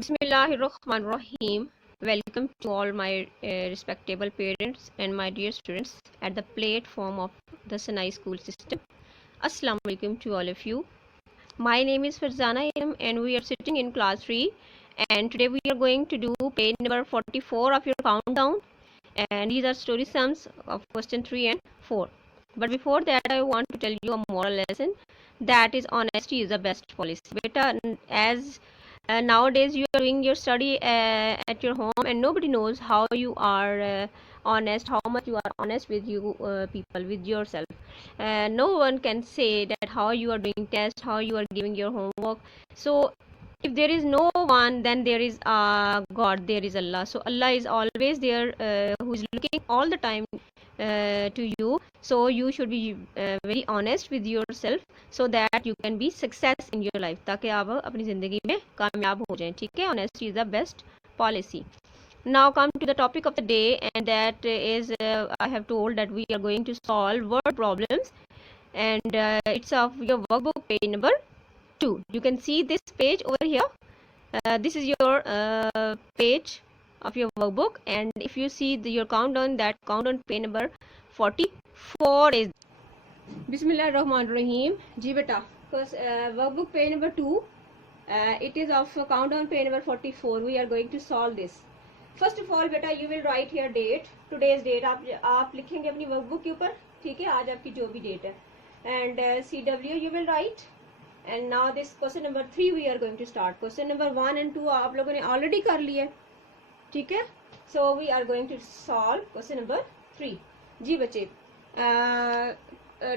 Bismillahirrahmanirrahim. Welcome to all my respectable parents and my dear students at the platform of the Sanai school system. Assalamu alaikum to all of you. My name is Farzana Ilm and we are sitting in class 3, and today we are going to do page number 44 of your countdown, and these are story sums of question 3 and 4. But before that, I want to tell you a moral lesson, that is honesty is the best policy. Beta, as nowadays you are doing your study at your home and nobody knows how you are honest, how much you are honest with you people, with yourself. No one can say that how you are doing test, how you are giving your homework. So if there is no one, then there is God, there is Allah. So Allah is always there, who is looking all the time to you. So you should be very honest with yourself, so that you can be success in your life, ताकि आप अपनी ज़िंदगी में कामयाब हो जाएं. ठीक है, honesty is the best policy. Now come to the topic of the day, and that is I have told that we are going to solve word problems, and it's of your workbook page number 2. You can see this page over here. This is your page of your workbook, and if you see your countdown, that countdown page number 44 is Bismillah Rahman Rahim. Ji beta, because workbook page number 2, it is of countdown page number 44. We are going to solve this. First of all beta, you will write here date, today's date. आप लिखेंगे अपनी वर्कबुक के ऊपर. ठीक है, आज आपकी जो भी डेट है. And CW you will write. And now this question number 3 we are going to start. Question number 1 and 2 आप लोगों ने already कर लिया. ठीक है, so we are going to solve question number 3. जी बच्चे,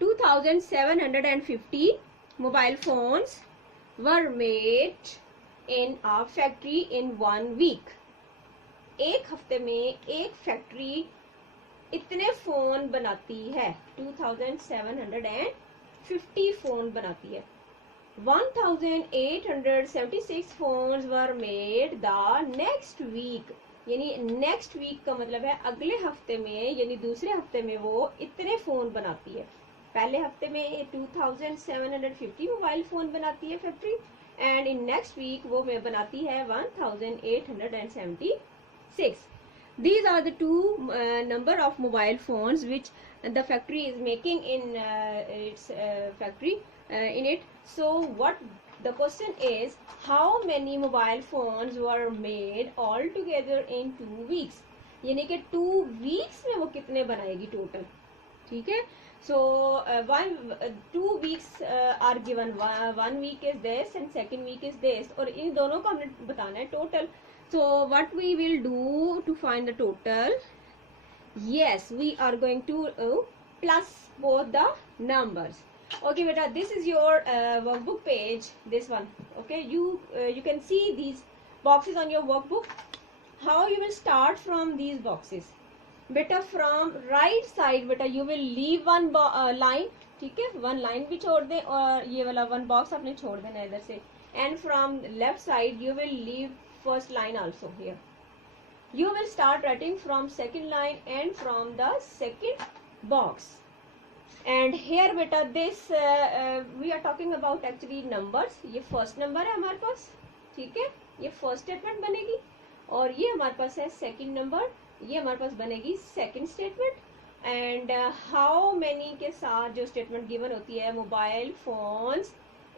2750 mobile phones were made in a factory in 1 week. एक हफ्ते में एक फैक्ट्री इतने फोन बनाती है. 2750 फोन बनाती है. 1876 phones were made the next week. यानी नेक्स्ट वीक का मतलब है अगले हफ्ते में, यानी दूसरे हफ्ते में वो इतने फोन बनाती है. पहले हफ्ते में 2750 मोबाइल फोन बनाती है factory, and in next week वो बनाती है 1876. These are the two number of mobile phones which the factory is making in its factory in it. So what the question is, how many mobile phones were made all together in 2 weeks? यानी कि 2 weeks में वो कितने बनाएगी टोटल. ठीक है, so 2 weeks are given. 1 week is this and second week is this, और इन दोनों को हमने बताना है total. So what we will do to find the total? Yes, we are going to plus both the numbers. Okay beta, this is your workbook page, this one. Okay, you can see these boxes on your workbook. How you will start from these boxes? Beta, from right side beta you will leave one line. ठीक है, one line भी छोड़ दें और ये वाला one box आपने छोड़ देना इधर से. And from left side you will leave first line also here. You will start writing from second line and from the second box. And here beta, this we are talking about actually numbers. ये first number है हमारे पास. ठीक है, ये first statement बनेगी, और ये हमारे पास है second number, ये हमारे पास बनेगी second statement. And how many के साथ जो statement given होती है, mobile phones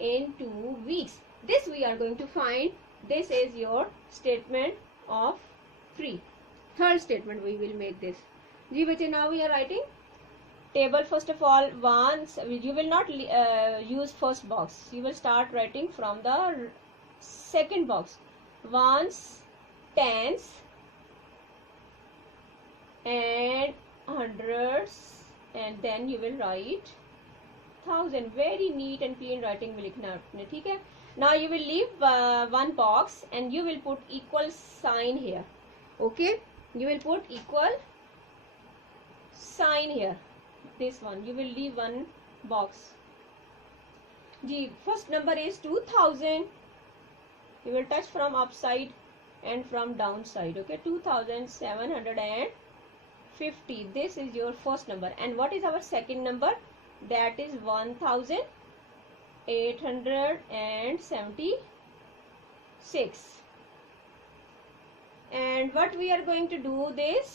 in 2 weeks. This we are going to find. This is your statement of 3. Third statement we will make this. जी बच्चे, now we are writing table. First of all, once you will not use first box. You will start writing from the second box. Ones, tens, and hundreds, and then you will write thousand. Very neat and clean writing में लिखना आपने. ठीक है, now you will leave one box and you will put equal sign here. Okay, you will put equal sign here. This one you will leave one box. जी, first number is 2000. You will touch from upside and from downside. Okay, 2750. This is your first number. And what is our second number? That is 1876. And what we are going to do this,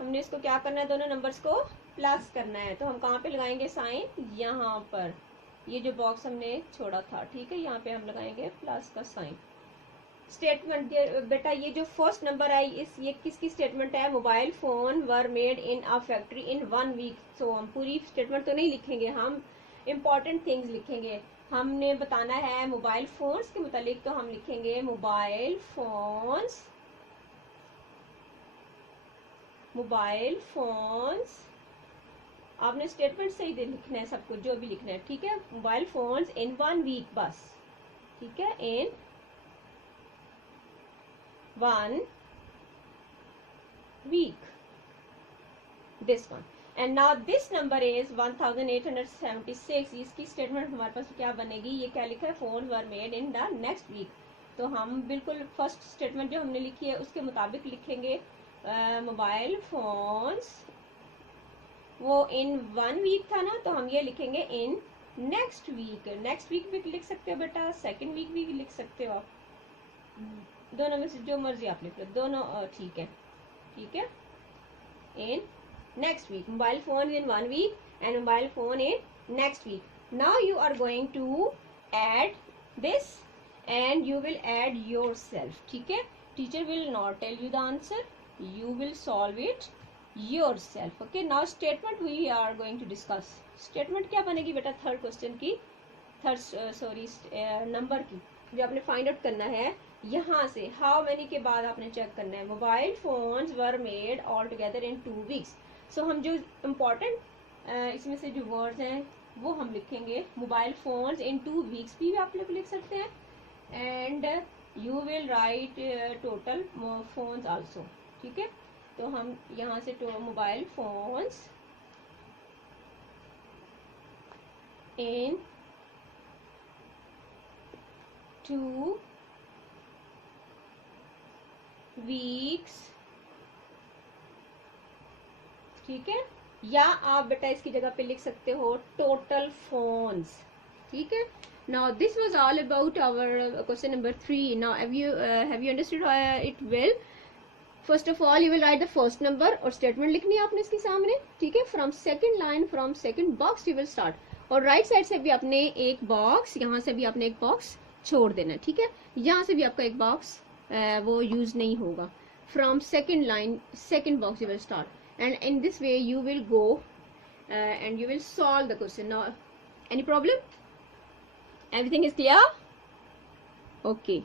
हमने इसको क्या करना है, दोनों नंबर्स को प्लस करना है। तो हम कहाँ पे लगाएंगे साइन, यहाँ पर, ये जो बॉक्स हमने छोड़ा था, ठीक है, यहाँ पे हम लगाएंगे प्लस का साइन। स्टेटमेंट बेटा, ये जो फर्स्ट नंबर है ये किसकी स्टेटमेंट है, mobile phone were made in a factory in 1 week. So हम पूरी स्टेटमेंट तो नहीं लिखेंगे, हम इम्पॉर्टेंट थिंग्स लिखेंगे। हमने बताना है मोबाइल फोन्स के मुतालिक, तो हम लिखेंगे मोबाइल फोन्स। आपने स्टेटमेंट सही दे लिखना है सब कुछ, जो भी लिखना है, ठीक है। मोबाइल फोन्स इन 1 वीक बस, ठीक है, इन 1 week, this one, and now this number is 1876। इसकी स्टेटमेंट हमारे पास क्या बनेगी, ये क्या लिखा है, phone were made in the next week. तो हम बिल्कुल फर्स्ट स्टेटमेंट जो हमने लिखी है उसके मुताबिक लिखेंगे, मोबाइल फोन्स, वो इन 1 वीक था ना, तो हम ये लिखेंगे in next week. Next week भी लिख सकते हो बेटा, सेकेंड वीक भी लिख सकते हो आप, दोनों में से जो मर्जी आप लिख लो, दोनों ठीक है, ठीक है। In next week, mobile phone in 1 week and mobile phone in next week. Now you are going to add this and you will add yourself, ठीक है। Teacher will not tell you the answer, you will solve it yourself, okay। now statement we are going to discuss। statement क्या बनेगी बेटा, third question की, नंबर की, जो आपने find out करना है यहाँ से, हाउ मेनी के बाद आपने चेक करना है, mobile phones were made all together in 2 weeks. So हम जो इम्पोर्टेंट इसमें से जो वर्ड्स हैं वो हम लिखेंगे, मोबाइल फोन्स इन 2 वीक्स भी आप लोग लिख सकते हैं, and you will right total phones also, ठीक है। तो हम यहाँ से मोबाइल फोन्स इन 2 वीक्स, ठीक है, या आप बेटा इसकी जगह पे लिख सकते हो टोटल फोन्स, ठीक है। Now this was all about our question number 3। Now have you understood it well? First of all you will write the first number और statement लिखनी है आपने इसके सामने, ठीक है। From second line, from second box you will start, और right side से भी आपने एक बॉक्स, यहाँ से भी आपने एक बॉक्स छोड़ देना, ठीक है। यहाँ से भी आपका एक बॉक्स वो यूज नहीं होगा। From second line, second box you will start, and in this way you will go and you will solve the question। Now any problem? Everything is clear? Okay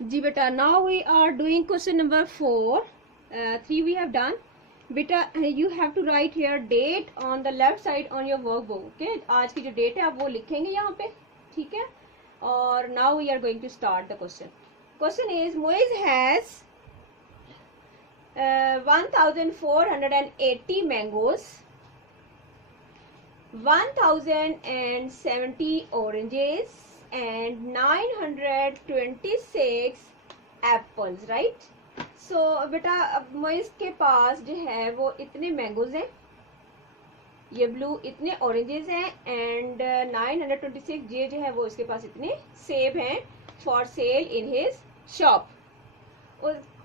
जी बेटा, now we are doing question number 4। 3 we have done बेटा। you have to write here date on the left side on your workbook, okay। आज की जो डेट है आप वो लिखेंगे यहाँ पे, ठीक है। और now we are going to start the question। Question is, Moiz has 1480 mangoes, 1070 oranges and 926 apples, right। so बेटा अब मोइस के पास जो है वो इतने मैंगोज हैं, ये ब्लू, इतने ऑरेंजेस हैं, एंड 926 ये जो है वो इसके पास इतने सेब हैं for sale in his shop.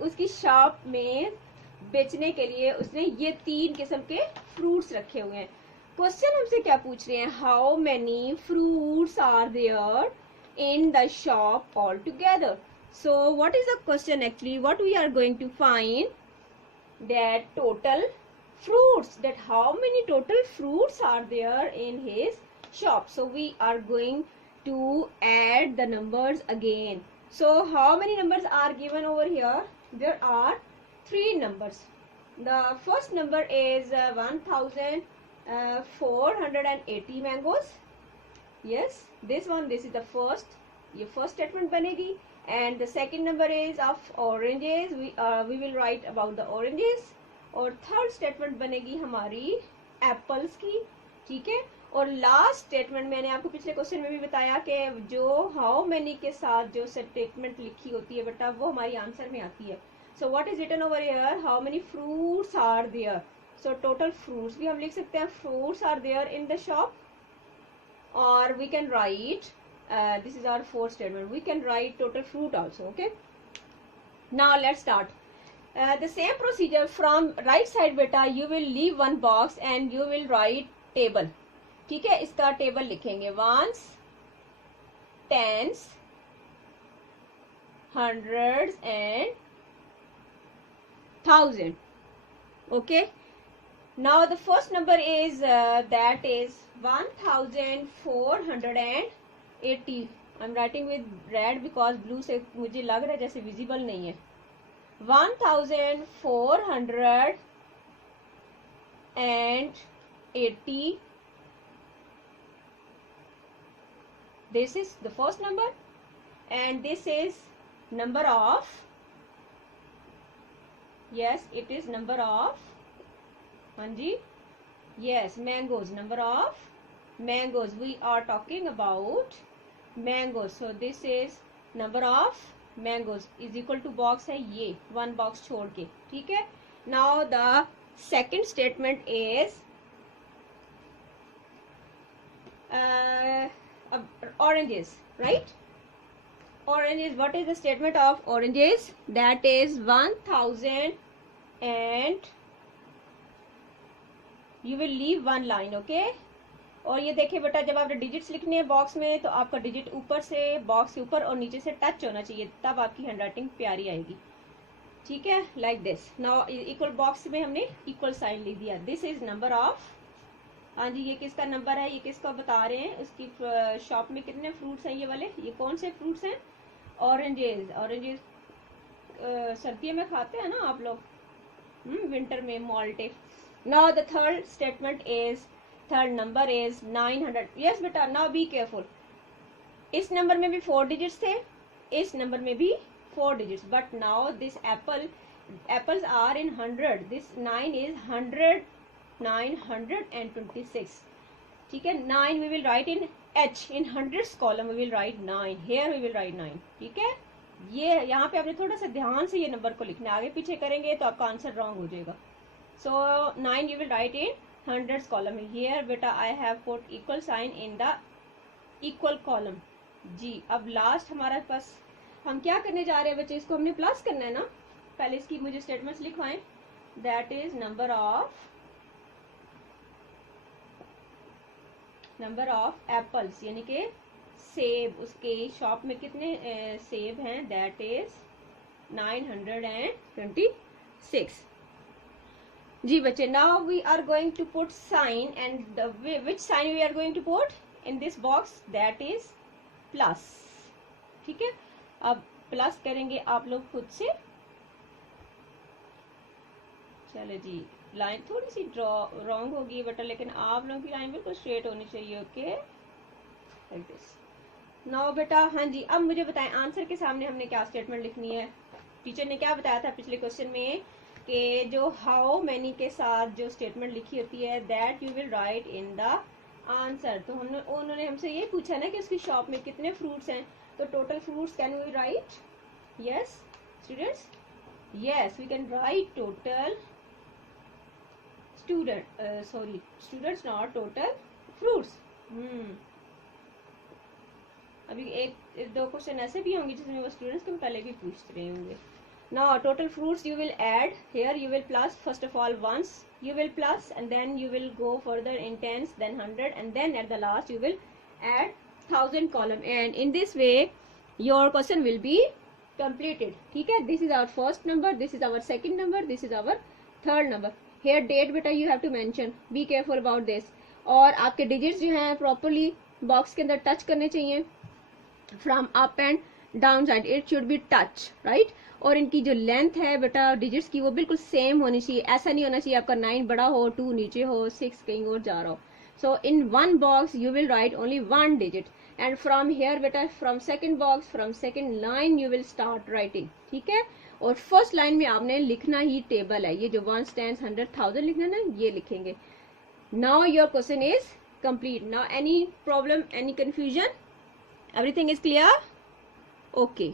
उसकी शॉप में बेचने के लिए उसने ये 3 किस्म के फ्रूट्स रखे हुए हैं। क्वेश्चन हमसे क्या पूछ रहे हैं, how many fruits are there in the shop all together. So what is the question actually, what we are going to find that total fruits, that how many total fruits are there in his shop। so we are going to add the numbers again। so how many numbers are given over here, there are 3 numbers। the first number is 1480 mangoes, yes, this one, this is the first, ये first statement बनेगी। and the second number is of oranges, we will write about the oranges। और third statement बनेगी हमारी एप्पल्स की, ठीक है। और last statement मैंने आपको पिछले क्वेश्चन में भी बताया कि जो हाउ मेनी के साथ जो स्टेटमेंट लिखी होती है बेटा वो हमारी आंसर में आती है। So what is written over here, how many fruits are there. So total fruits भी हम लिख सकते हैं, fruits are there in the shop, और we can write this is our fourth statement, we can write total fruit also, okay. Now let's start. The same procedure from right side बेटा, you will leave one box and you will write table. ठीक है, इसका टेबल लिखेंगे ones, tens, hundreds and thousand. Okay. Now the first number is that is 1480. I'm writing with red because blue से मुझे लग रहा है जैसे visible नहीं है. 1480. This is the first number, and this is number of, yes, it is number of, Hanji, yes, mangoes, number of mangoes. We are talking about mangoes. So this is number of mangoes is equal to box है ये, one box छोड़ के, ठीक है. Now the second statement is oranges, right? Oranges, what is the statement of oranges? That is 1000 and you will leave one line, okay? और ये देखिए बेटा, जब आपने डिजिट्स लिखने हैं बॉक्स में तो आपका डिजिट ऊपर से, बॉक्स के ऊपर और नीचे से टच होना चाहिए, तब आपकी हैंडराइटिंग प्यारी आएगी, ठीक है, like this. Now equal box में हमने इक्वल साइन लिख दिया. दिस इज नंबर ऑफ, हाँ जी, ये किसका नंबर है, ये किसका बता रहे हैं, उसकी शॉप में कितने फ्रूट्स हैं, ये वाले, ये कौन से फ्रूट्स हैं, ऑरेंजेस. ऑरेंजेस सर्दियों में खाते हैं ना आप लोग, विंटर में मॉल्टे. Now the third statement is, third number is 900. Yes बेटा, नाउ बी केयरफुल. इस नंबर में भी 4 डिजिट्स थे, इस नंबर में भी 4 digits, but now this apples are in 100. This 9 is 100, 926. ठीक है, 9 we will write in H, in hundreds column we will write 9, here we will write 9. ठीक है, ये यहाँ पे आपने थोड़ा सा ध्यान से ये नंबर को लिखना है, आगे पीछे करेंगे तो आपका आंसर रॉन्ग हो जाएगा. So 9 you will write in hundreds column. Here बेटा I have put equal sign in the equal column. जी, अब लास्ट हमारे पास, हम क्या करने जा रहे हैं बच्चे, इसको हमने प्लस करना है ना. पहले इसकी मुझे स्टेटमेंट्स लिखवाएं. That is number of apples, यानी कि सेब, उसके शॉप में कितने सेब हैं, दैट इज 926. जी बच्चे, now we are going to put sign, and which sign we are going to put in this box, that is plus. ठीक है, अब प्लस करेंगे आप लोग खुद से. चलो जी, लाइन थोड़ी सी रॉन्ग होगी बेटा, लेकिन आप लोगों की लाइन बिल्कुल स्ट्रेट होनी चाहिए. Okay, like this. नाउ बेटा, हाँ जी, अब मुझे बताएं आंसर के सामने हमने क्या स्टेटमेंट लिखनी है. टीचर ने क्या बताया था पिछले क्वेश्चन में कि जो हाउ मैनी के साथ जो स्टेटमेंट लिखी होती है, that you will write in the answer. तो उन्होंने हमसे ये पूछा ना कि उसकी शॉप में कितने फ्रूट्स हैं, तो total fruits can we write. Yes students, yes we can write total students not total fruits. अभी एक दो क्वेश्चन ऐसे भी होंगे जिसमें वो स्टूडेंट्स को पहले भी पूछ रहे होंगे. Now total fruits you will add, here you will plus first of all once, you will plus and then you will go further in tens, then 100, and then at the last you will add 1000 column, and in this way your question will be completed. ठीक है, this is our first number, this is our second number, this is our third number. Here date बेटा you have to mention, be careful about this. और आपके digits जो हैं properly box के अंदर touch करने चाहिए, from up and down side it should be touch, right. और इनकी जो लेंथ है बेटा डिजिट्स की, वो बिल्कुल सेम होनी चाहिए. ऐसा नहीं होना चाहिए आपका 9 बड़ा हो, 2 नीचे हो, 6 कहीं और जा रहा हो. So in one box you will write only 1 digit, and from here बेटा, from second box, from second line you will start writing. ठीक है, और फर्स्ट लाइन में आपने लिखना ही टेबल है, ये जो 1 10 100 1000 लिखना है ना, ये लिखेंगे. Now your question is complete. Now any problem, any confusion, everything is clear. Okay.